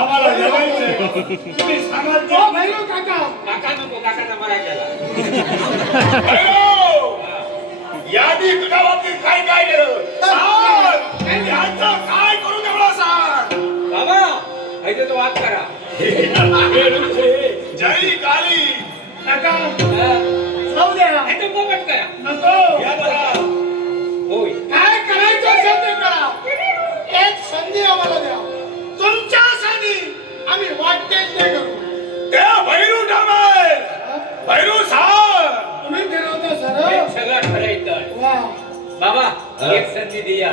आम्हाला जगायचंय. तुम्ही सांगाल ओ भैरव काका. काका नको, काकाचा मरा केला. यादी तुझ्या बाबतीत काय काय केलं सांग. याचं काय करू दे मला सांग. बाबा इथे तो वाद करा. जय काली. काका हा. जाऊ द्या. इथे पोपट करा. नको. या बघा. होय. काय करायचं असेल ते करा. एक संधी आम्हाला द्या. तुमच्या संधी आम्ही वाटेल ते करू. त्या भैरू ठामे भैरू सांग. तुम्ही ठरवता हे सर. सगळं ठरायचं. वा बाबा एक संधी द्या.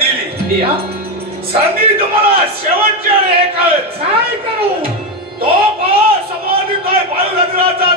दिली द्या. संधी तुम्हाला शेवटची आणि एकच. काय करू. तो समाधी काय बाळू नगराचा